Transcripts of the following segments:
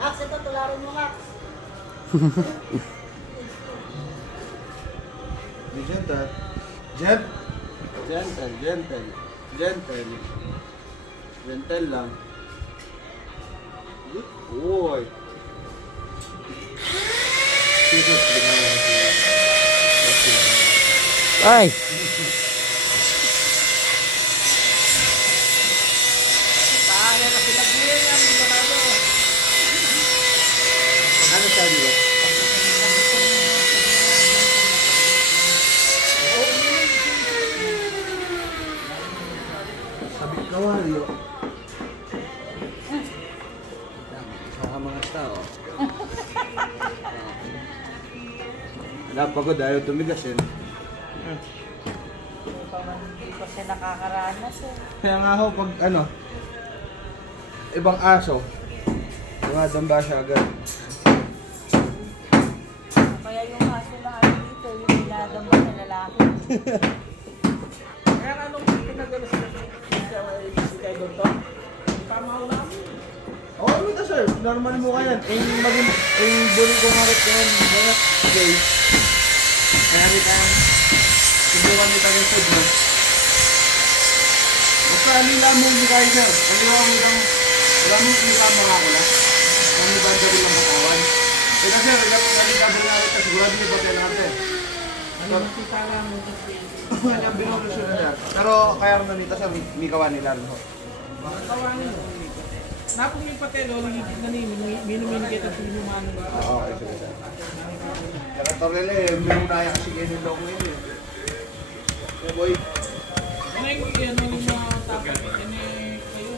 Max, ito, tularin mo, Max. Be gentle. Gentle. Gentle lang. Good boy. Ay! Kaya na sila buhay yan, Leonardo. Ano sabi ba? Sabi kawario. Sa mga tao. Napagod ayaw tumigas yun. Hindi pa man, hindi pa siya nakakaranas eh. Kaya nga ho, pag ano, ibang aso, dumadamba siya agad. Kaya yung aso na ano dito, yung niladamba sa lalaki. Kaya anong pinagano sila si kay Doktor? Tama ho lang. Oo, ano ito sir, normal mo ka yan. Yung buli ko nga rin yan, okay. Kaya rin tayong subukan nito ng food mo. Basta alila mo hindi kayo sir. Alila mo lang, wala mo hindi ka mga kula. Kami ba rin lang katawan. Kaya sir, ilang alila mo nga rin, sigurado niyo ba tayo natin. Ano nakita lang mo kasi Yan ang binolusyon na yan. Pero kaya rin nito sir, may kawan nila rin ho. kawanin mo. Napong yung patelo, minumin kita sa inuman. Oo, okay, sige sir. Kaya tornele, minunaya kasi kayo nila ko yun eh. Eh boy. Ano yung mga tapos? Ano kayo?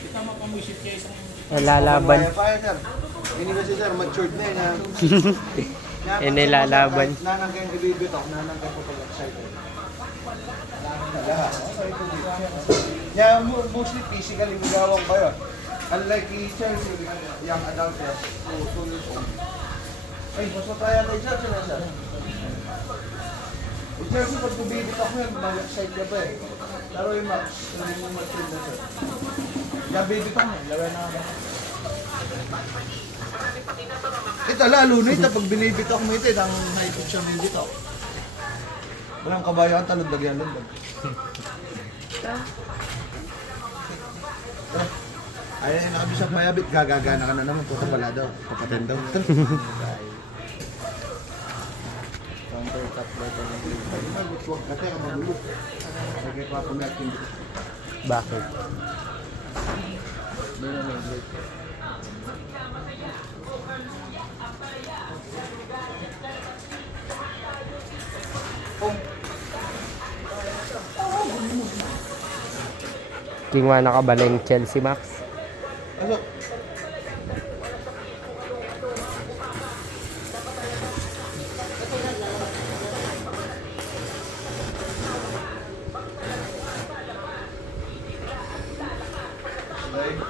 Kita mapamusit kayo sa Nalalaban. Kaya sir. Hindi kasi sir, matured na yun. Eh, nilalaban. Nanang kayong ibibitok, nanang kayo po pag-excited. Yeah, mostly physically magawang kayo. Unlike kay Chelsea, young adult yan. So, 2 years old. Ay, basta tayo kay Chelsea na sir. Kay Chelsea, pag bubibitok mo yan, mag-excite ka pa eh. Pero yung Max, hindi mo matured na sir. Yeah, bibitok mo. Lawin na ka. Ito lalo na ito, pag binibitok mo ito, ang naipit siya may bitok. Walang kabayo ang talod, lagyan lundag. Ay, nakabi sa payabit, gagagana ka na naman, puta pala daw, papatin daw. Counter top letter ng play. Huwag kasi ang magulo. Sige pa po natin. Bakit? Hindi na may break. King nga nakabalay ng Chelsea, Max. Ano? Like.